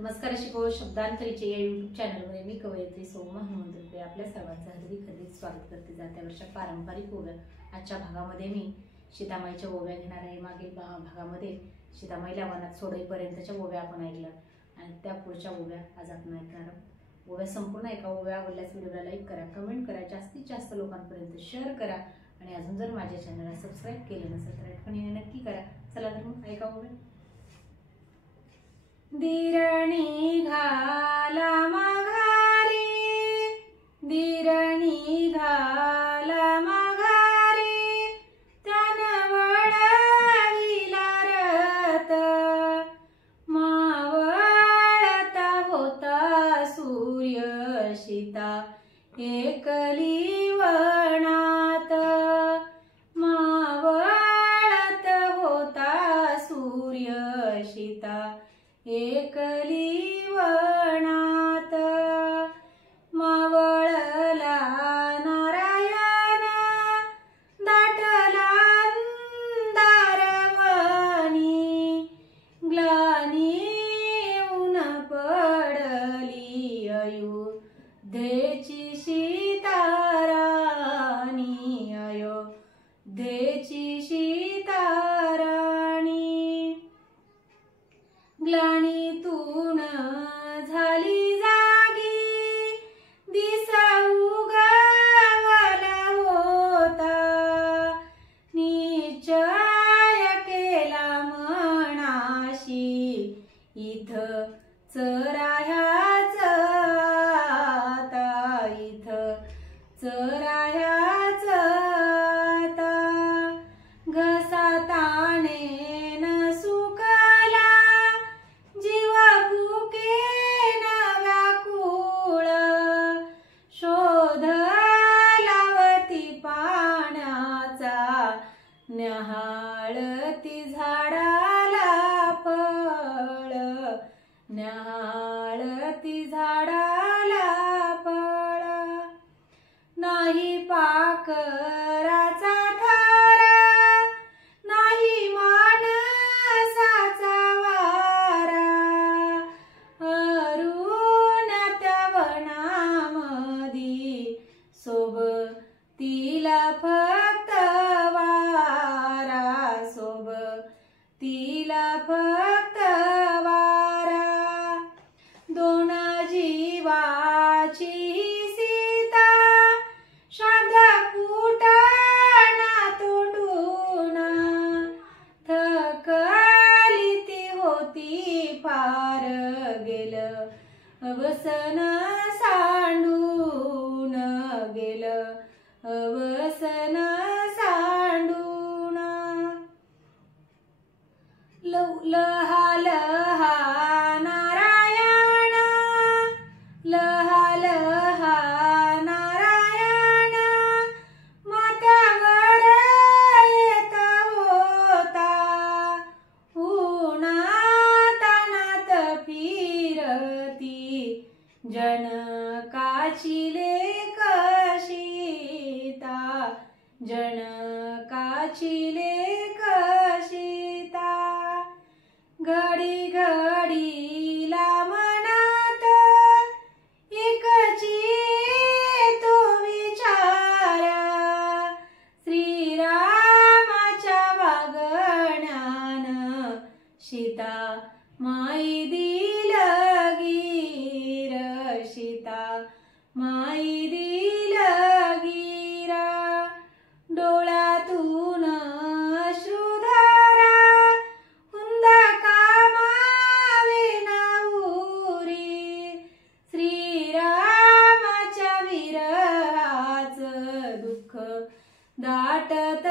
नमस्कार शिको शब्दांतरीचे या यूट्यूब चॅनलमध्ये मी कवयित्री सौम्य हनुमंत आपल्या सर्वांचं हार्दिक स्वागत करते। जात्या वर्षात पारंपरिक ओव्या आजच्या भागामध्ये मी सीतामाईच्या ओव्या घेणार आहे। मागील भागामध्ये सीतामाईला वनात सोडेपर्यंतच्या ओव्या आपण ऐकल्या आणि त्या पुढच्या ओव्या आज आपण ऐकणार आहोत। ओव्या संपूर्ण एका ओव्या आवडल्यास व्हिडिओला लाईक करा, कमेंट करा, जास्तीत जास्त लोकांपर्यंत शेअर करा आणि अजून जर माझ्या चॅनलला सबस्क्राइब केले नसेल तर आठवणीने नक्की करा। चला तर मग ऐका ओव्या। दिरणी घाला माघारी, दिरणी घाला माघारी, त्यानं वळविला रथ, मावळता होता सूर्य सीता एकली वनात, मावळत होता सूर्य सीता एकली वनात, मावळला नारायण दाटला अंधार वनी, ग्लानी ऊन पडली अयोध्येची सीता राणी, अयोध्येची सीता राणी, ग्लानीतून झाली जागी, दिसा उगवला होता, निश्चय केला मनाशी, इथं चराह्याच आता, इथं चराह्याच आता, घसा ताणेन सुकला, जीव भुकेन व्याकुळ, शोध लावती पाण्याचा, न्याहाळती झाडाला फळ, न्याहाळती झाडाला फळ, नाही पाखराचा थारा, नाही माणसाचा वारा, अरुण त्या वनामधी सोबतीला फक्त वारा, सोबतीला फक्त वारा, दोन जीवाची सीता श्राद्ध फुटाणा तोंडून, थकली ती होती फार, गेलं अवसन सांडून, गेलं अवसन सांडून, लहा लहा नारायण, लहा लहा नारायण, माथ्यावर येत होता, उन्हातानात फिरती जनकाची लेक सीता, जनकाची लेक सीता, घडी घडीला मनात एकची तो विचार, श्रीरामाच्या वागण्यान सीता माई दिल गीर, सीता माई दिल गीर, डोळ्यातून अश्रुधारा हुंदा कामावे नाउरी, श्रीरामाच्या विरहाच दुःख दाटत